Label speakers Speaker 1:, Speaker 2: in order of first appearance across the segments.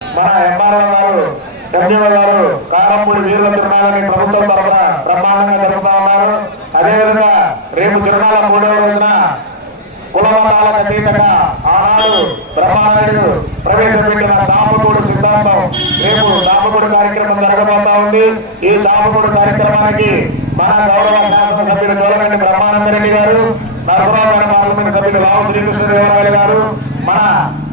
Speaker 1: మన ఎంఆర్ఓ గారు ఎంజీఓ గారు కారంపూడి వీరుల తిరునాళ్ళని ప్రభుత్వం తరఫున బ్రహ్మాండంగా జరుపుతా ఉన్నారు. అదేవిధంగా రేపు తిరునాళ్ళ మూడవ రోజున కులమతాలకు అతీతంగా ఆనాడు బ్రహ్మానాయుడు ప్రవేశపెట్టిన దాపకూడు సిద్ధాంతం రేపు దాపకూడు కార్యక్రమం జరగబోతా ఉంది. ఈ దాపకూడు కార్యక్రమానికి మన గౌరవ శాసనసభ్యులు గౌరవండి బ్రహ్మానందరెడ్డి గారు నరసరావు పార్లమెంట్ సభ్యులు రావు శ్రీకృష్ణదేవరాయలు గారు మన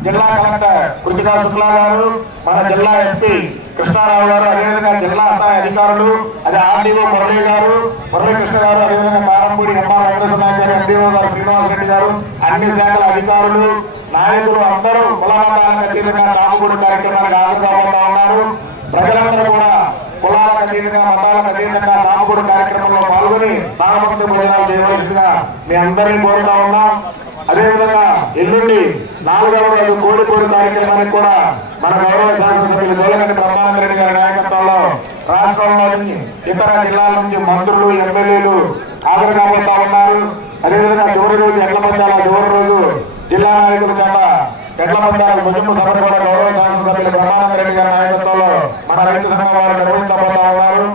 Speaker 1: జిల్లా కలెక్టర్ కృతికా శుక్లా గారు మన జిల్లా ఎస్పీ కృష్ణారావు గారు అదేవిధంగా జిల్లా స్థాయి అధికారులు అదే ఆర్డీఓ మురళి గారు మురళీకృష్ణ గారు అదేవిధంగా కారంపూడి ఎంఆర్ వెంకటేశ్వర గారు ఎండీఓ గారు శ్రీనివాస్ రెడ్డి గారు అన్ని శాఖల అధికారులు నాయకులు అందరూ కులాలకు అతీతంగా రామగుడి కార్యక్రమానికి హాజరు ఉన్నారు. ప్రజలందరూ కూడా కులాలకు అతీతంగా మతాలకు అతీతంగా రామగుడి కార్యక్రమంలో పాల్గొని నామభక్తి భోజనాలు చేయవలసిందిగా మీ అందరినీ కోరుతా ఉన్నాం. అదేవిధంగా ఎల్లుండి నాలుగవ రోజు కోడికోడి కార్యక్రమానికి కూడా మన గౌరవ శాసనసభ్యులు గోలగంట బ్రహ్మానంద రెడ్డి గారి నాయకత్వంలో రాష్ట్రంలోని ఇతర జిల్లాల నుంచి మంత్రులు ఎమ్మెల్యేలు హాజరు కాబోతా ఉన్నారు. అదేవిధంగా చివరి రోజు ఎడ్ల పంచాల చివరి రోజు జిల్లా నాయకుల చేత ఎడ్ల పంచాల ముగింపు సభ కూడా గౌరవ శాసనసభ్యులు బ్రహ్మానంద రెడ్డి గారి నాయకత్వంలో మన రైతు సంఘం వారు నిర్వహించబోతా ఉన్నారు.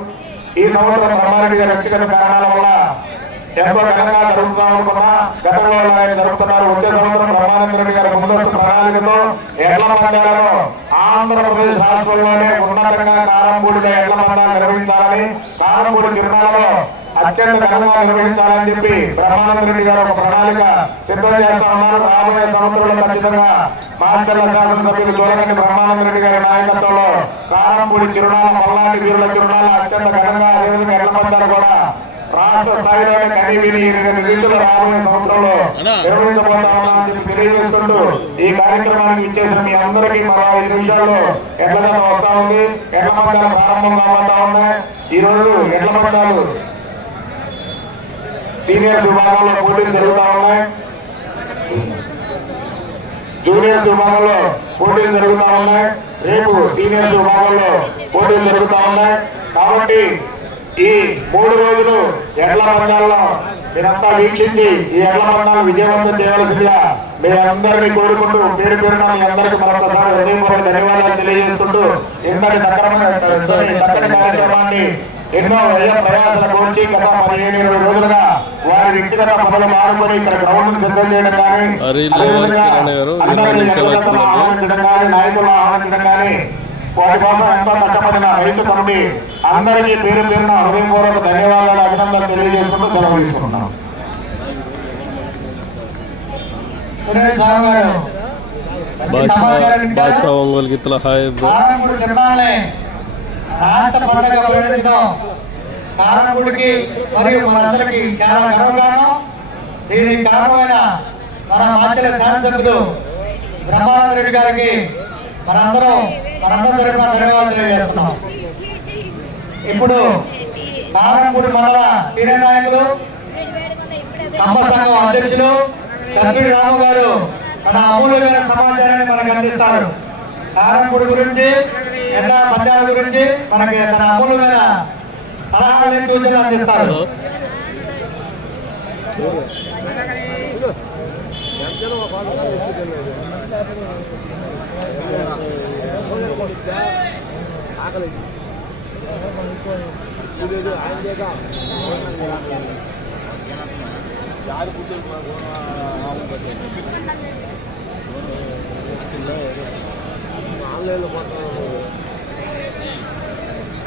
Speaker 1: ఈ సంవత్సరం బ్రహ్మారెడ్డి గారి వ్యక్తిగత కారణాల వల్ల ఎంతో ఘనంగా జరుగుతాం అనుకున్నా గతంలో ఆయన వచ్చే సంవత్సరం బ్రహ్మానందరెడ్డి గారి ముందస్తు ప్రణాళికతో ఎడ్ల పందాలను ఆంధ్రప్రదేశ్ రాష్ట్రంలోనే ఉన్నతంగా కారంపూడిలో ఎడ్ల పందాలు నిర్వహించాలని కారంపూడి తిరుమలలో అత్యంత ఘనంగా నిర్వహించాలని చెప్పి బ్రహ్మానంద రెడ్డి గారు ఒక ప్రణాళిక సిద్ధం చేస్తా ఉన్నారు రాబోయే సంవత్సరంలో ఖచ్చితంగా మాచర్ల శాసనసభ్యులు బ్రహ్మానంద రెడ్డి గారి నాయకత్వంలో కారంపూడి తిరునాళ్ళ పల్నాటి వీరుల తిరునాళ్ళ అత్యంత ఘనంగా అదేవిధంగా ఎడ్ల పందాలు కూడా రాష్ట్ర స్థాయిలోనే కనీ విని ఇరవై నిధులు రాబోయే సంవత్సరంలో నిర్వహించబోతామని చెప్పి తెలియజేస్తుంటూ ఈ కార్యక్రమానికి ఇచ్చేసిన మీ అందరికీ మరో ఐదు నిమిషాల్లో వస్తా ఉంది. ప్రారంభం కాబోతా ఉన్నాయి ఈ రోజు ఎడ్ల పందాలు సీనియర్ విభాగంలో పోటీలు జరుగుతా ఉన్నాయి. జూనియర్ విభాగంలో పోటీలు జరుగుతా ఉన్నాయి. రేపు సీనియర్ విభాగంలో పోటీలు జరుగుతా ఉన్నాయి. కాబట్టి ఈ మూడు రోజులు ఎడ్ల పందాల్లో మీరంతా వీక్షించి ఈ ఎడ్ల పందాలు విజయవంతం చేయవలసిందిగా మీ అందరినీ కోరుకుంటూ పేరు పేరున మీ అందరికీ మరొకసారి హృదయపూర్వక ధన్యవాదాలు తెలియజేస్తుంటూ ఇంతటి చక్కటి కార్యక్రమాన్ని ఎన్నో వ్యయ ప్రయాసాల గురించి గత పదిహేను ఇరవై రోజులుగా వారి వ్యక్తిగత పనులు మారుకొని ఇక్కడ గ్రౌండ్ సిద్ధం చేయడం కానీ. ఆహ్వానించడం కానీ నాయకులను ఆహ్వానించడం కానీ వాటి కోసం ఎంతో కష్టపడిన రైతు కమిటీ అందరికీ పేరు పేరున హృదయపూర్వక ధన్యవాదాలు అభినందనలు తెలియజేసుకుంటూ సెలవు తీసుకుంటున్నాం.
Speaker 2: సురేష్ బాబు గారు.
Speaker 3: భాష భాష ఒంగోలు గీతల హాయ్ బ్రో.
Speaker 2: కారంపూడి తిరునాళ్ళని రాష్ట్ర పండుగ ప్రకటించడం కారంపూడికి మరియు మనందరికీ చాలా గర్వగాను దీనికి కారణమైన మన మాచల శాసనసభ్యులు బ్రహ్మానంద రెడ్డి గారికి మనందరం మనందరం తరఫున ధన్యవాదాలు తెలియజేస్తున్నాం. ఇప్పుడు కారంపూడి మండల సీనియర్ నాయకులు సంఘం అధ్యక్షులు సభ్యుడు రాము గారు తన అమూల్యమైన సమాచారాన్ని మనకు అందిస్తారు. కారంపూడి గురించి ఎండా పంచాయతీ గురించి మనకి తన అమూల్యమైన సలహాలను సూచనలు అందిస్తారు.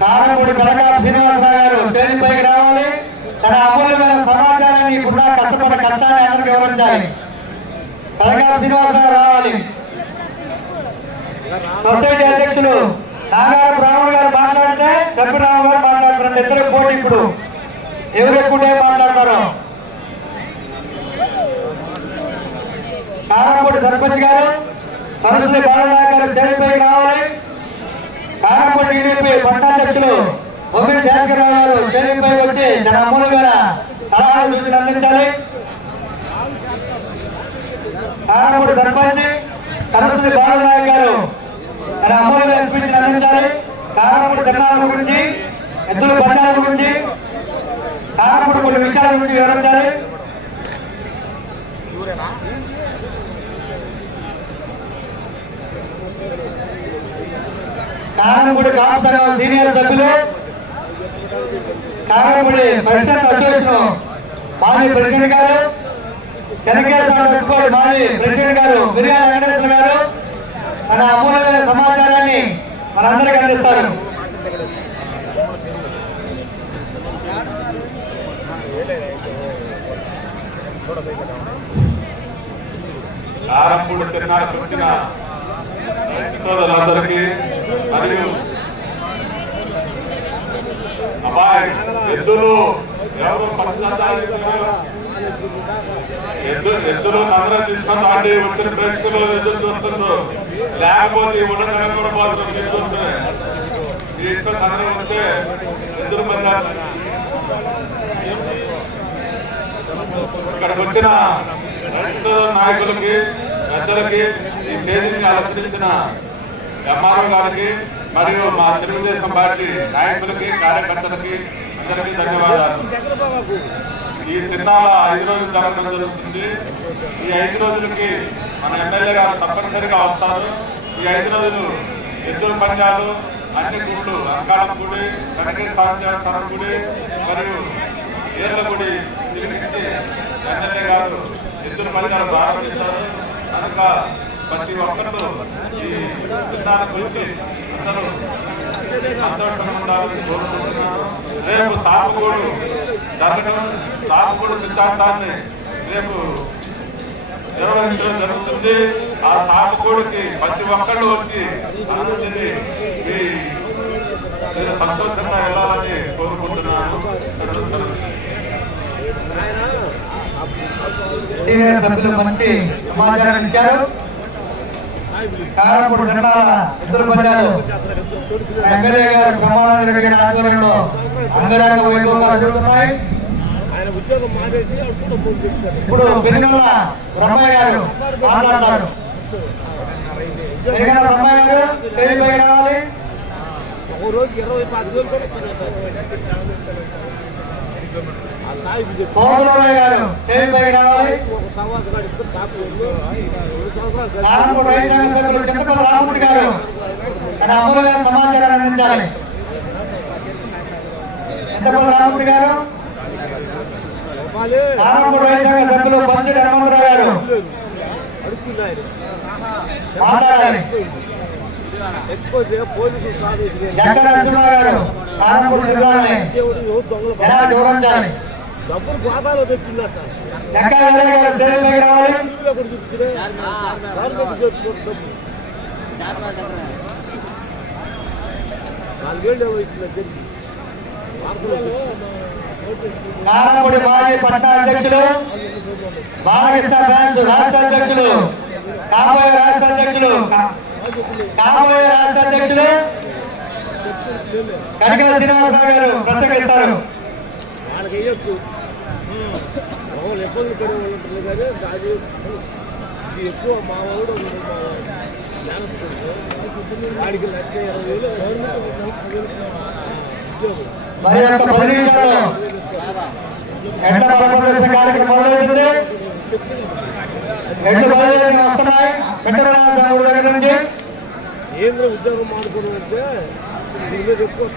Speaker 2: కారంపూడి కనక శ్రీనివాసరావు గారు స్టేజ్ రావాలి. తన అమూల్యమైన సమాచారాన్ని ఇప్పుడు కష్టపడి కష్టాన్ని అందరికి వివరించాలి. పథకాల శ్రీనివాస గారు రావాలి. సొసైటీ అధ్యక్షులు నాగారు బ్రాహ్మణ్ గారు మాట్లాడితే సభ్యురావు గారు మాట్లాడుతున్నారు. ఇద్దరు పోటీ ఇప్పుడు. ఎవరు ఎక్కువ మాట్లాడతారు? కారంపూడి సర్పంచ్ గారు సరస్వతి బాలనాయక్ గారు చనిపోయి కావాలి రావాలి. కారంపూడి టీడీపీ పట్టాధ్యక్షులు బొమ్మిడి శేఖరరావు గారు చనిపోయి వచ్చి తన అమూల్యమైన సలహాలు సూచనలు అందించాలి. కారంపూడి సర్పంచ్ సరస్వతి బాలనాయక్ గారు తన అమూల్యమైన స్పీచ్ అందించాలి కారంపూడి జనాల గురించి ఎద్దుల పంచాల గురించి కారంపూడి కొన్ని విషయాల గురించి వివరించాలి. కారంపూడి కాపుతర సీనియర్ సభ్యులు. కారంపూడి ప్రెసిడెంట్ అసోసియేషన్ మాజీ ప్రెసిడెంట్ గారు. చెనకేశ్వర పెట్టుకోడు మాజీ ప్రెసిడెంట్ గారు. బిర్యానీ వెంకటేశ్వర మన అమూల్యమైన సమాచారాన్ని మనందరికీ అందిస్తారు.
Speaker 4: కారంపూడి తిరునాళ్ళకు వచ్చిన సోదరులందరికీ మరియు అబ్బాయి ఎద్దులు ఎవరు పచ్చదారి ఎద్దులు అందరం తీసుకొని ఆడి వచ్చిన ప్రేక్షకులు ఎదురు చూస్తుండ్రు లేకపోతే ఉండడం కూడా పోతుంది వస్తే ఇక్కడికి వచ్చిన రైతు నాయకులకి పెద్దలకి ఈ స్టేజీని అలంకరించిన ఎంఆర్ఓ గారికి మరియు మా తెలుగుదేశం పార్టీ నాయకులకి కార్యకర్తలకి అందరికీ ధన్యవాదాలు. ఈ తిన్నాల ఐదు రోజులు జరగడం జరుగుతుంది. ఈ ఐదు రోజులకి మన ఎమ్మెల్యే గారు తప్పనిసరిగా వస్తారు. ఈ ఐదు రోజులు ఎద్దుల పంజాలు అన్ని గుళ్ళు అంకాళం గుడి కనకీ గుడి మరియు ఏర్ల గుడి తిరిగించి ఎమ్మెల్యే గారు ఎద్దుల పంజాలు ప్రారంభించారు. కనుక ప్రతి ఒక్కరు ఈ తిన్నాల గురించి అందరూ సంతోషంగా ఉండాలని కోరుకుంటున్నాను రేపు సాగుగోడు దర్శనం సాగుగోడు సిద్ధాంతాన్ని రేపు నిర్వహించడం జరుగుతుంది. ఆ సాగుగోడుకి ప్రతి ఒక్కళ్ళు వచ్చి ఆనందించి మీ మీరు సంతోషంగా వెళ్ళాలని కోరుకుంటున్నాను.
Speaker 2: సభ్యులు మంచి సమాచారం ఇచ్చారు కారంపూడి దండాల ఇద్దరు పంచాలు ఎమ్మెల్యే గారు బ్రహ్మానంద ఆధ్వర్యంలో అంగరంగ వైభవంగా జరుగుతున్నాయి. ఇప్పుడు బ్రహ్మయ్య గారు మాట్లాడతారు బ్రహ్మయ్య గారు రావాలి. రాముడి గారు. తన అమ్మగారు సమాచారాన్ని అందించాలి. చింతపల్లి గారు. కారంపూడి రైతాంగ సభ్యులు పంచడి హనుమంతరావు గారు. మాట్లాడాలి. జగ్గ నరసింహరావు గారు కారంపూడి జిల్లాని ఎలా వివరించాలి
Speaker 5: డబ్బులు ఖాతాలో తెచ్చిందట.
Speaker 2: జగ్గ వీరయ్య
Speaker 5: నాలుగేళ్ళు ఎవరు ఇచ్చిన తెలిసి
Speaker 2: కారంపూడి మాజీ పట్టణ అధ్యక్షులు బాలకృష్ణ బ్యాంక్ రాష్ట్ర అధ్యక్షులు కాబోయే రాష్ట్ర అధ్యక్షులు కాబోయే రాష్ట్ర అధ్యక్షులు కనకల శ్రీనివాసరావు గారు ప్రసంగిస్తారు
Speaker 5: వాళ్ళకి వేయచ్చు వాళ్ళు పడే వాళ్ళు ఉంటుంది కానీ అది ఇది ఎక్కువ మా వాడు వాడికి లక్ష ఇరవై వేలు కేంద్ర ఉద్యోగం మానుకోవడం అంటే దీని మీద ఎక్కువ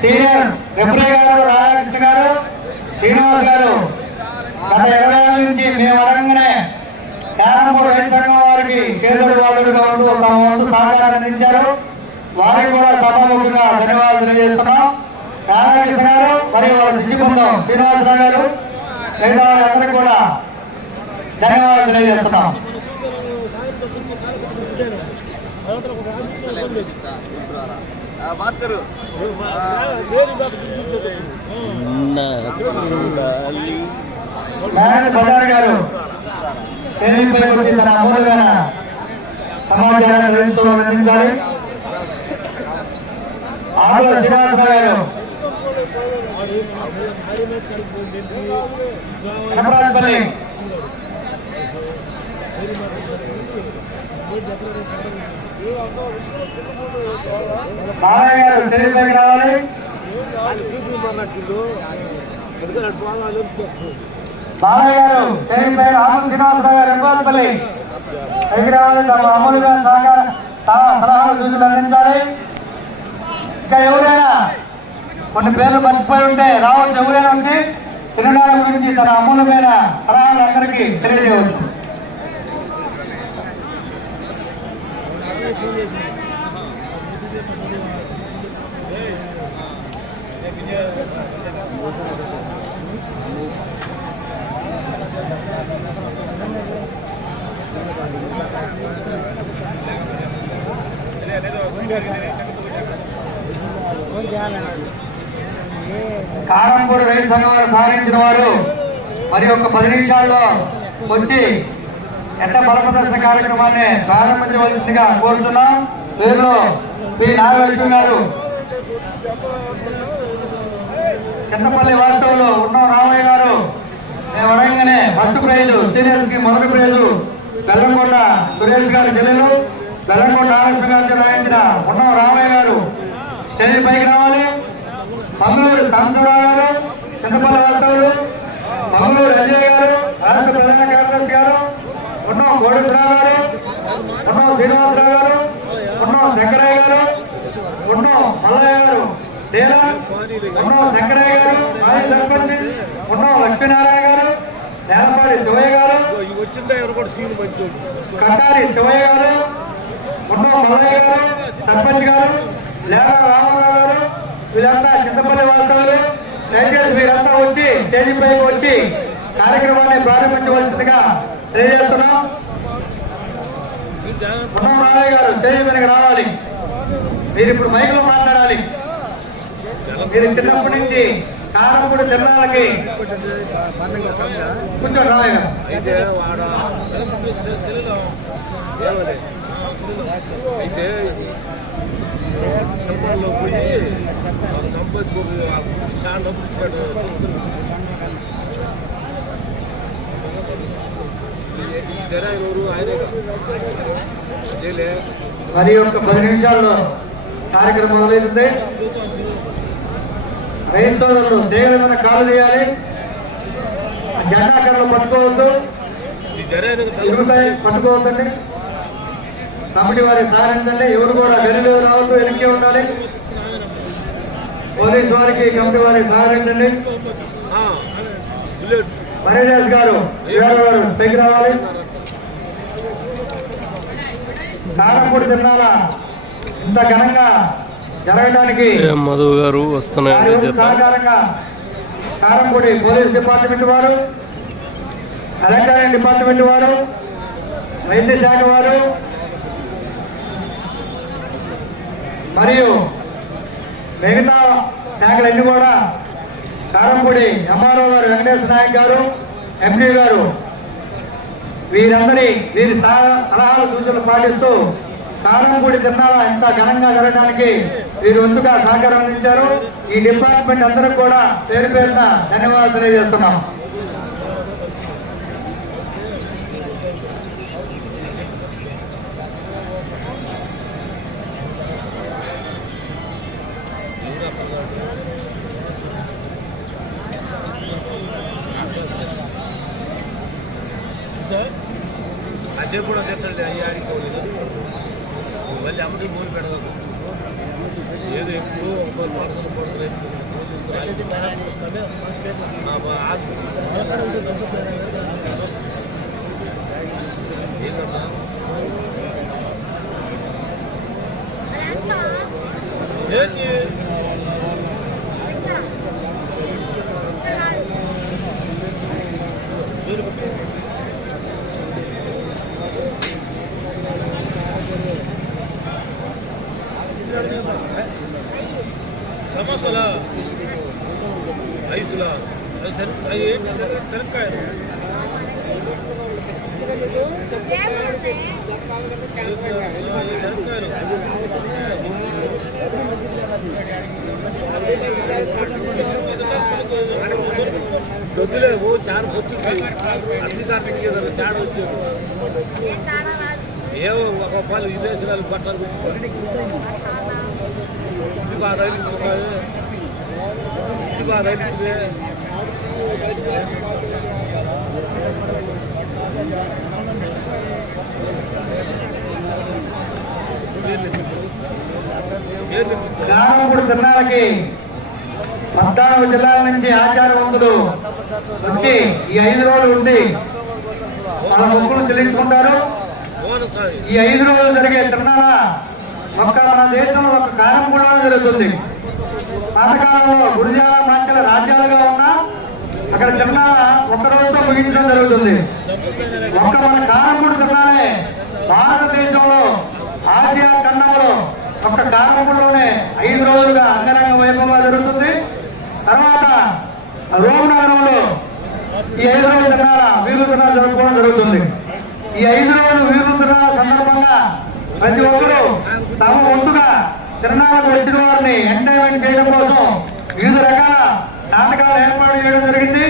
Speaker 2: సీనియర్ రెఫరీ గారు రాధాకృష్ణ గారు శ్రీనివాస్ గారు గత ఇరవై ఏళ్ళ నుంచి మేము అడగనే కారంపూడి రైతు సంఘం వారికి కేంద్ర బాధ్యులుగా ఉంటూ తమ వంతు సహకారం అందించారు. వారికి కూడా సభాముఖంగా ధన్యవాదాలు తెలియజేస్తున్నాం. రాధాకృష్ణ గారు మరియు వారి శిశు శ్రీనివాస గారు మిగతా వారందరికీ కూడా ధన్యవాదాలు తెలియజేస్తున్నాం. మార్కరు గారు సమాచారం నిర్మించాలి ఆరు శివారావు గారు తమ అమలుగా సహకార సలహాలు సూచనలు అందించాలి ఇంకా ఎవరైనా కొన్ని పేర్లు మర్చిపోయి ఉంటే రావచ్చు ఎవరైనా ఉంటే తిరునాళ్ళ గురించి తన అమూల్యమైన సలహాలు అందరికీ తెలియజేయవచ్చు. కారంపూడి రైతు సంఘం వారు సాధించిన వారు మరి ఒక పది నిమిషాల్లో వచ్చి ఎట్ట బలప్రదర్శన కార్యక్రమాన్ని ప్రారంభించవలసిందిగా కోరుతున్నాం పేరులో పి. నాగలక్ష్మి గారు. చింతపల్లి వాస్తవంలో ఉన్న రామయ్య గారు. మేము అడగంగానే ఫస్ట్ ప్రైజ్ సీనియర్స్కి మొదటి ప్రైజ్ బెల్లంకొండ సురేష్ గారి చెల్లెలు. బెల్లంకొండ ఆర్ఎస్పీ గారికి రాయించిన ఉన్న రామయ్య గారు స్టేజ్ పైకి రావాలి. మంగళూరు సాంబరావు గారు చింతపల్లి వాస్తవులు మంగళూరు అజయ్ గారు రాష్ట్ర ప్రధాన కార్యదర్శి గారు. ఉన్నో కోటేశ్వరరావు గారు ఉన్నో శ్రీనివాసరావు గారు ఉన్నో శంకరయ్య గారు ఉన్నో మల్లయ్య గారు. డేలా ఉన్నో శంకరయ్య గారు మాజీ సర్పంచ్ ఉన్నో లక్ష్మీనారాయణ గారు నేలపాడి శివయ్య గారు కట్టారి శివయ్య గారు ఉన్నో మల్లయ్య గారు సర్పంచ్ గారు లేరా రామారావు గారు వీళ్ళంతా చింతపల్లి వాస్తవులు దయచేసి వీరంతా వచ్చి స్టేజ్ పైకి వచ్చి కార్యక్రమాన్ని ప్రారంభించవలసిందిగా తెలియజేస్తున్నాం. ఉన్నో రామయ్య గారు స్టేజ్ మీదకి రావాలి. మీరు ఇప్పుడు మైకులో మాట్లాడాలి. మీరు చిన్నప్పటి నుంచి కారంపూడి తిరణాలకి
Speaker 5: అయితే పోయి చాలా డబ్బులు ఇచ్చాడు అదేలే.
Speaker 2: మరి ఒక పది నిమిషాల్లో కార్యక్రమం మొదలవుతుంది రైతు సోదరులు దేవమైన కాలు చేయాలి? జెండా పట్టుకోవద్దు. పట్టుకోవద్దండి. కమిటీ వారి సాధించండి. ఎవరు కూడా వెనుక రావద్దు వెనక్కి ఉండాలి. పోలీసు వారికి కమిటీ వారికి సహకరించండి మరేదాస్ గారు గారు పైకి రావాలి. కారంపూడి తిన్నాల ఇంత ఘనంగా జరగడానికి
Speaker 3: మధు గారు
Speaker 2: సహకారంగా కారంపూడి పోలీస్ డిపార్ట్మెంట్ వారు ఎలక్ట్రానిక్ డిపార్ట్మెంట్ వారు వైద్య శాఖ వారు మరియు మిగతా శాఖలన్నీ కూడా కారంపూడి ఎంఆర్ఓ గారు వెంకటేశ్వర నాయక్ గారు ఎంపీ గారు వీరందరి వీరి సలహా- సలహాలు సూచనలు పాటిస్తూ కారంపూడి తిరణాల ఎంత ఘనంగా జరగడానికి వీరు వంతుగా సహకారం అందించారు. ఈ డిపార్ట్మెంట్ అందరూ కూడా పేరు పేరున ధన్యవాదాలు తెలియజేస్తున్నాం
Speaker 5: Gel ye. వాళ్ళు విదేశాలు పట్టాలు ఇంటికి ఆ రైలు చూసాయి ఇంటికి ఆ రైలు
Speaker 2: పద్నాలుగు జిల్లాల నుంచి ఆచారవంతులు వచ్చి ఈ ఐదు రోజులు ఉండి మన మొక్కులు చెల్లించుకుంటారు. ఈ ఐదు రోజులు జరిగే తిరణాల ఒక మన దేశంలో ఒక కారంపూడిలోనే జరుగుతుంది పాతకాలంలో గురుజాల మాటల రాజ్యాలుగా ఉన్నా అక్కడ తిరణాల ఒక్క రోజుతో ముగించడం జరుగుతుంది. ఒక్క మన కారంపూడి తిరణాలే భారతదేశంలో ఆసియా ఖండంలో ఒక్క కారంపూడిలోనే ఐదు రోజులుగా అంగరంగ వైభవంగా జరుగుతుంది. తర్వాత రోమ్ నగరంలో ఈ ఐదు రోజుల తిరణాల వీరు తిరణాలు జరుపుకోవడం జరుగుతుంది. ఈ ఐదు రోజులు వీరుతున్న సందర్భంగా ప్రతి ఒక్కరూ తమ వంతుగా తిరునాళ్ళకు వచ్చిన వారిని ఎంటర్టైన్మెంట్ చేయడం కోసం వివిధ రకాల నాటకాలు ఏర్పాటు చేయడం జరిగింది.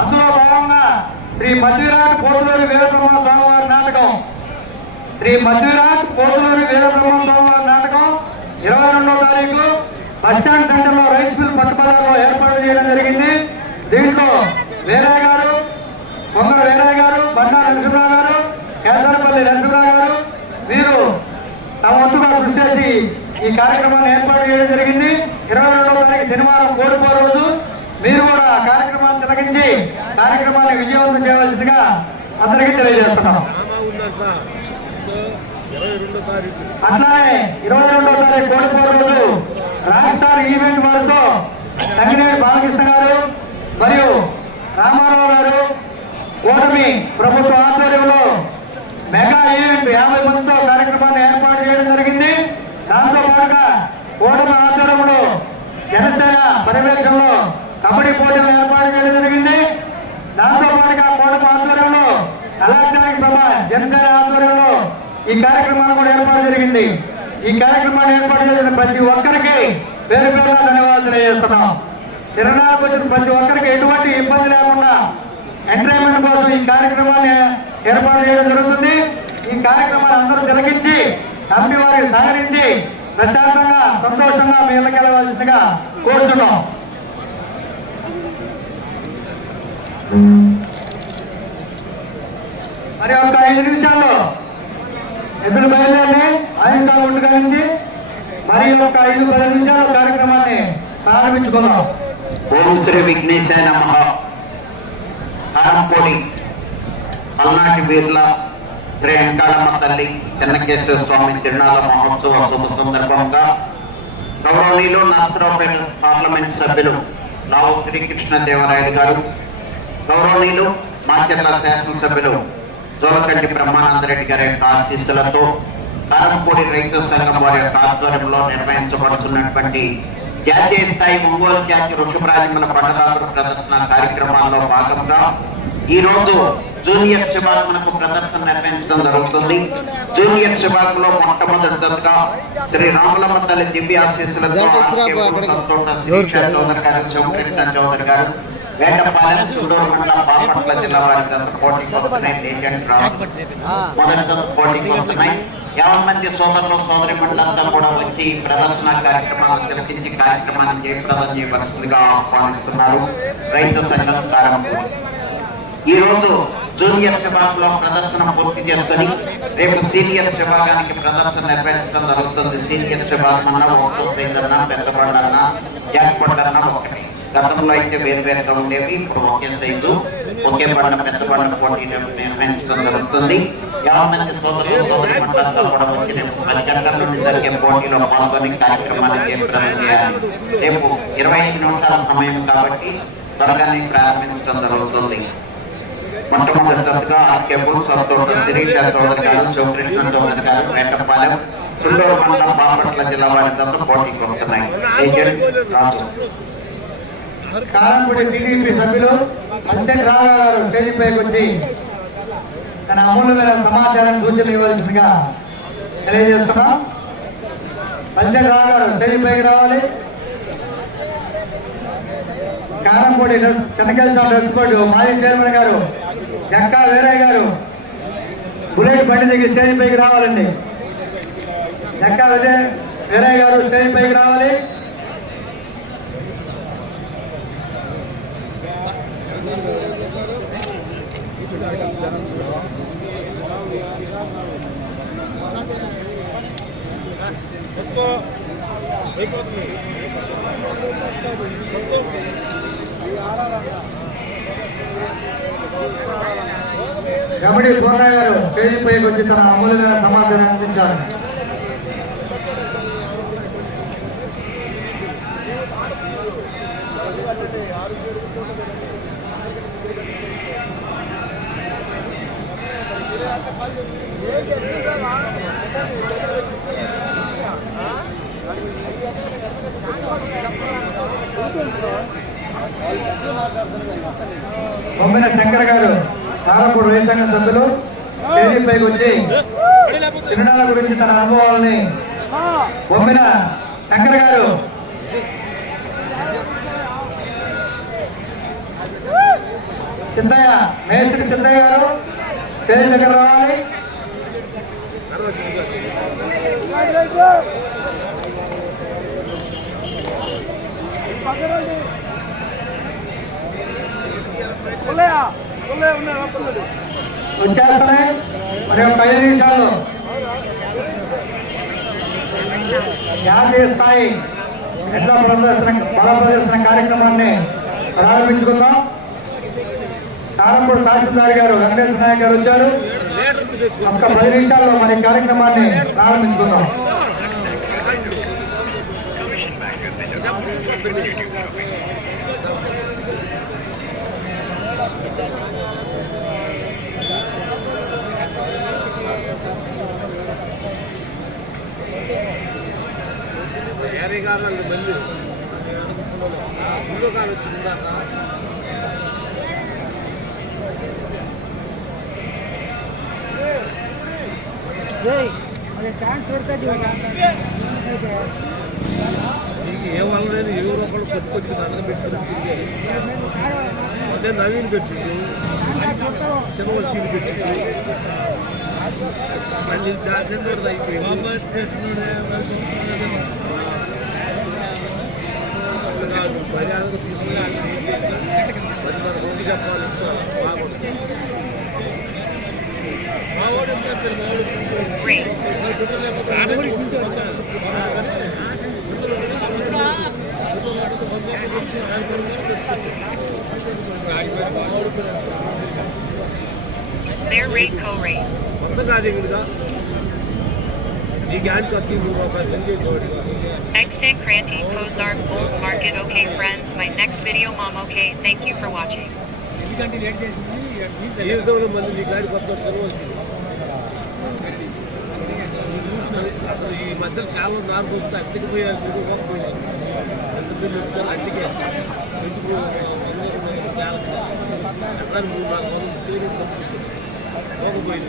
Speaker 2: అందులో భాగంగా శ్రీ మధ్యరాజ్ పోతులూరి వీరబ్రహ్మ స్వామివారి నాటకం. శ్రీ మధ్యరాజ్ పోతులూరి వీరబ్రహ్మ స్వామివారి నాటకం ఇరవై రెండో తారీఖు బస్టాండ్ సెంటర్లో రైస్ మిల్ ఏర్పాటు చేయడం జరిగింది. దీంట్లో వేరే గారు కొంగర వేరే గారు బండారు నరసింహరావు గారు కేసరపల్లి నరసింహరావు గారు వీరు తమ వంతుగా కృషి చేసి ఈ కార్యక్రమాన్ని ఏర్పాటు చేయడం జరిగింది. ఇరవై రెండవ తారీఖు శనివారం కోడిపో రోజు. మీరు కూడా కార్యక్రమాన్ని తిలగించి కార్యక్రమాన్ని విజయవంతం చేయవలసిందిగా అందరికీ తెలియజేస్తున్నాం.
Speaker 5: ఇరవై
Speaker 2: అట్లానే ఇరవై రెండవ తారీఖు కోడిపో రోజు రాజస్థాన్ ఈవెంట్ వారితో తగ్గినేని బాలకృష్ణ గారు మరియు రామారావు గారు ఓటమి ప్రభుత్వ ఆధ్వర్యంలో మెగా ఈవెంట్ యాభై మందితో కార్యక్రమాన్ని ఏర్పాటు చేయడం జరిగింది. దాంతో పాటుగా కూటమి ఆధ్వర్యంలో జనసేన పర్యవేక్షణలో కబడ్డీ పోటీలు ఏర్పాటు చేయడం జరిగింది. దాంతో పాటుగా కూటమి ఆధ్వర్యంలో కళాశాలకు ప్రభా జనసేన ఆధ్వర్యంలో ఈ కార్యక్రమాన్ని కూడా ఏర్పాటు జరిగింది. ఈ కార్యక్రమాన్ని ఏర్పాటు చేసిన ప్రతి ఒక్కరికి పేరు పేరున ధన్యవాదాలు తెలియజేస్తున్నాం. తిరణాలకు వచ్చిన ప్రతి ఒక్కరికి ఎటువంటి ఇబ్బంది లేకుండా ఎంటర్టైన్మెంట్ కోసం ఈ కార్యక్రమాన్ని ఏర్పాటు చేయడం జరుగుతుంది. ఈ కార్యక్రమాన్ని అందరూ తిలకించి కమిటీ వారికి సహకరించి ప్రశాంతంగా సంతోషంగా మీ ఇళ్ళకి వెళ్ళవలసిందిగా కోరుతున్నాం మరి ఒక ఐదు నిమిషాల్లో ఎదురు బయలుదేరి ఆయన ఒంటిగా నుంచి మరి ఒక ఐదు పది నిమిషాల కార్యక్రమాన్ని ప్రారంభించుకుందాం.
Speaker 6: ఓం శ్రీ విఘ్నేశాయ నమ. కారంపొడి పల్నాటి వీర్ల శ్రీ వెంకాళమ్మ తల్లి చెన్నకేశ్వర స్వామి తిరునాళ మహోత్సవ శుభ సందర్భంగా గౌరవనీయులు నరసరావుపేట పార్లమెంట్ సభ్యులు రావు శ్రీకృష్ణ దేవరాయలు గారు గౌరవనీయులు మాచర్ల శాసనసభ్యులు జోలకంటి బ్రహ్మానందరెడ్డి గారి యొక్క ఆశీస్సులతో కారంపూడి రైతు సంఘం వారి యొక్క ఆధ్వర్యంలో నిర్వహించబడుతున్నటువంటి జాతీయ స్థాయి ఒంగోలు జాతి వృక్షరాజముల పంటదారుల ప్రదర్శన కార్యక్రమాల్లో భాగంగా ఈ రోజు జూనియర్ విభాగమునకు ప్రదర్శన నిర్వహించడం జరుగుతుంది. జూనియర్ విభాగంలో మొట్టమొదటిగా శ్రీ రాములమ్మ తల్లి దివ్య ఆశీస్సులతో చౌదరి గారు శివకృష్ణ చౌదరి గారు వేటపాలెం సుడూరు మండలం బాపట్ల జిల్లా వారి పోటీకి వస్తున్నాయి లేజెండ్ రావు మొదటి పోటీకి వస్తున్నాయి యాభై మంది సోదరులు సోదరి మండలంతా కూడా వచ్చి ప్రదర్శన కార్యక్రమాలను తెప్పించి కార్యక్రమాన్ని జయప్రదం చేయవలసిందిగా ఆహ్వానిస్తున్నారు. రైతు సంఘం ప్రారంభం. ఈ రోజు జూనియర్ విభాగంలో ప్రదర్శన పూర్తి చేసుకుని రేపు సీనియర్ విభాగానికి ప్రదర్శన నిర్వహించడం జరుగుతుంది. సీనియర్ విభాగం అన్న ఒక్కో సైజ్ అన్న పెద్ద అన్న జాక్ అన్న ఒకటి గతంలో అయితే వేరు వేరుగా ఉండేవి. ఇప్పుడు ఒకే సైజు ఒకే పంట పెద్ద పంట పోటీ నిర్ణయించడం జరుగుతుంది. యాభై మంది సోదరులు సోదరి మండలంగా కూడా వచ్చి రేపు పది గంటల నుండి జరిగే పోటీలో పాల్గొని కార్యక్రమాన్ని జయప్రదం చేయాలి? రేపు ఇరవై ఐదు నిమిషాల సమయం కాబట్టి త్వరగానే ప్రారంభించడం జరుగుతుంది. మొట్టమొదటిగా ఆర్కేపూర్ సౌతోట శిరీష సోదరి గారు శివకృష్ణ సోదరి గారు వేటపాలెం సుండూరు మండలం బాపట్ల జిల్లా వారి జత పోటీకి వస్తున్నాయి ఏజెంట్ రాజు.
Speaker 2: కారంపూడి టీడీపీ సభ్యులు అంజన్ రావు గారు స్టేజ్ వచ్చి తన అమూల్యమైన సమాచారం సూచనలు ఇవ్వాల్సిందిగా తెలియజేస్తున్నాం. అంజన్ రావు గారు స్టేజీపైకి రావాలి. కారంపూడి చెన్నకేశ్వర డ్రెస్ కోడ్ మాజీ చైర్మన్ గారు జక్కా వీరయ్య గారు బుల్లెట్ బండి దగ్గర స్టేజ్ పైకి రావాలండి. జక్కా విజయ్ వీరయ్య గారు స్టేజ్ పైకి రావాలి.
Speaker 5: ఒక్కో
Speaker 2: కబడ్డీ పూర్ణయ్య గారు స్టేజీ పైకి వచ్చి తన అమూల్యమైన సమాచారం అందించారు బొమ్మిన శంకర్ గారు కారపూడి రైతాంగ సభ్యులు స్టేజీ పైకి వచ్చి తిరునాళ్ళ గురించి తన అనుభవాలని బొమ్మిన శంకర్ గారు. సిద్ధయ్య మేస్త్రి సిద్ధయ్య గారు స్టేజ్ దగ్గర రావాలి. వచ్చేస్తున్నాయి మరి ఒక ఐదు నిమిషాలు జాతీయ స్థాయి ప్రదర్శన బల ప్రదర్శన కార్యక్రమాన్ని ప్రారంభించుకుందాం తారంపూడి తహసీల్దార్ గారు వెంకటేశ్వర నాయక్ గారు వచ్చారు. ఒక్క పది నిమిషాల్లో మన కార్యక్రమాన్ని ప్రారంభించుకుందాం.
Speaker 5: వేరే గారు మళ్ళీ ముందు కాలం వచ్చిందాక ఏం వాళ్ళైనా ఎవరో ఒకళ్ళు కొద్ది అన్నం దండలు పెట్టుకుని అదే నవీన్ పెట్టింది శనవలు చీని పెట్టిండు. మళ్ళీ దాచిందర్ అయిపోయింది. మర్యాదగా తీసుకుని పది మన రోజు చెప్పాలి. బాగుంటుంది
Speaker 7: Exit Granty Kozar Bulls Market. Okay, friends, my next video, mom. Okay, thank you for watching.
Speaker 5: జీవితంలో మళ్ళీ నీ గాడి కొత్త వచ్చింది. అసలు ఈ మధ్యలో చాలా నారు పోతే అద్దెకి పోయాలి ఎంత బిల్లు అద్దెకే. నాలుగు పోయి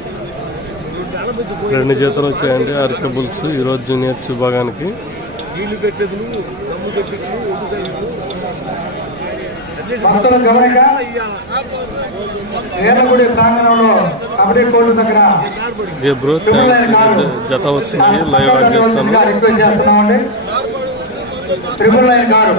Speaker 3: రెండు జతలు వచ్చాయండి అరక బుల్స్ ఈరోజు జూనియర్స్ విభాగానికి.
Speaker 5: నీళ్ళు పెట్టేది నువ్వు దమ్ము పెట్టేది నువ్వు ఎందుకు
Speaker 2: భక్తుల గమనిక వేలగుడి ప్రాంగణంలో కబడ్డీ కోర్టు దగ్గర
Speaker 3: బ్రో జత వస్తున్నాయి లైవ్
Speaker 2: రిక్వెస్ట్ చేస్తున్నామండి. Triple nine car